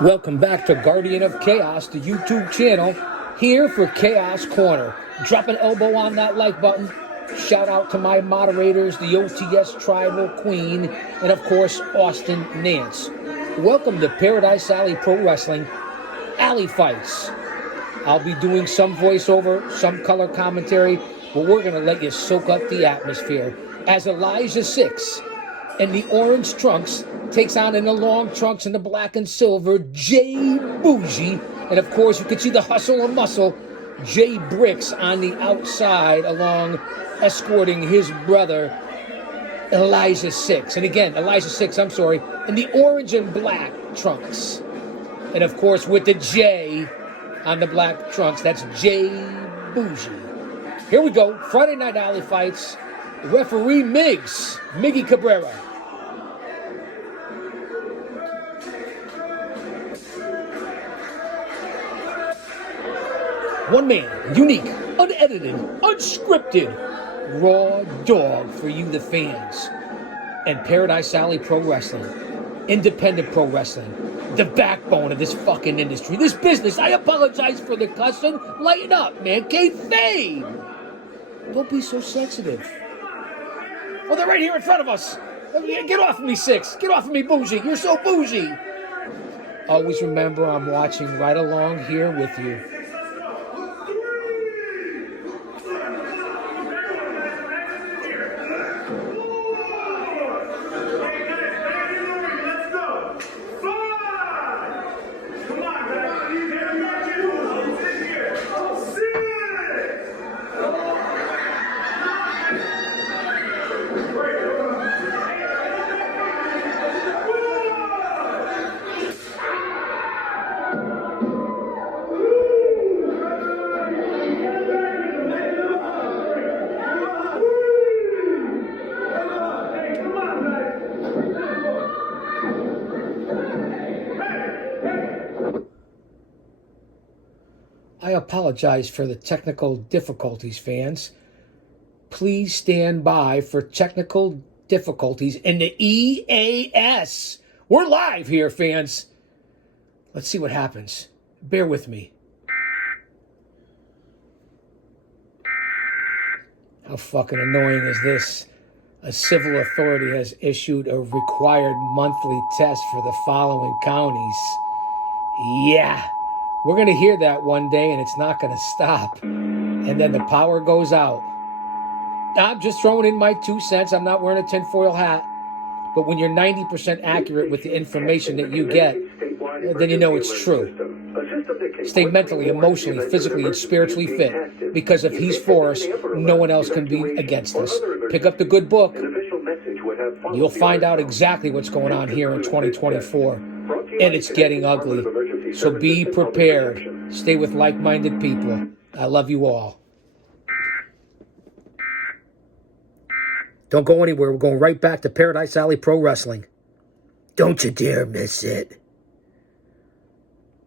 Welcome back to Guardian of Chaos, the YouTube channel, here for Chaos Corner. Drop an elbow on that like button. Shout out to my moderators, the OTS Tribal Queen, and of course, Austin Nance. Welcome to Paradise Alley Pro Wrestling, Alley Fights. I'll be doing some voiceover, some color commentary, but we're going to let you soak up the atmosphere as Elijah 6 and the orange trunks takes on in the long trunks and the black and silver, Jay Bougie. And of course, you can see the hustle and muscle, Jay Bricks on the outside along escorting his brother, Elijah 6. And again, Elijah 6, I'm sorry, in the orange and black trunks. And of course, with the J on the black trunks, that's Jay Bougie. Here we go, Friday Night Alley Fights. Referee Miggy Cabrera. One man, unique, unedited, unscripted, raw dog for you, the fans. And Paradise Alley Pro Wrestling, independent pro wrestling, the backbone of this fucking industry, this business. I apologize for the cussing. Lighten up, man. Kayfabe. Don't be so sensitive. Oh, they're right here in front of us. Get off of me, Six. Get off of me, Bougie. You're so bougie. Always remember, I'm watching right along here with you. I apologize for the technical difficulties, fans. Please stand by for technical difficulties in the EAS. We're live here, fans. Let's see what happens. Bear with me. How fucking annoying is this? A civil authority has issued a required monthly test for the following counties. Yeah. We're going to hear that one day, and it's not going to stop. And then the power goes out. I'm just throwing in my 2 cents. I'm not wearing a tinfoil hat. But when you're 90% accurate with the information that you get, then you know it's true. Stay mentally, emotionally, physically, and spiritually fit. Because if he's for us, no one else can be against us. Pick up the good book. You'll find out exactly what's going on here in 2024. And it's getting ugly. So be prepared. Stay with like-minded people. I love you all. Don't go anywhere. We're going right back to Paradise Alley Pro Wrestling. Don't you dare miss it.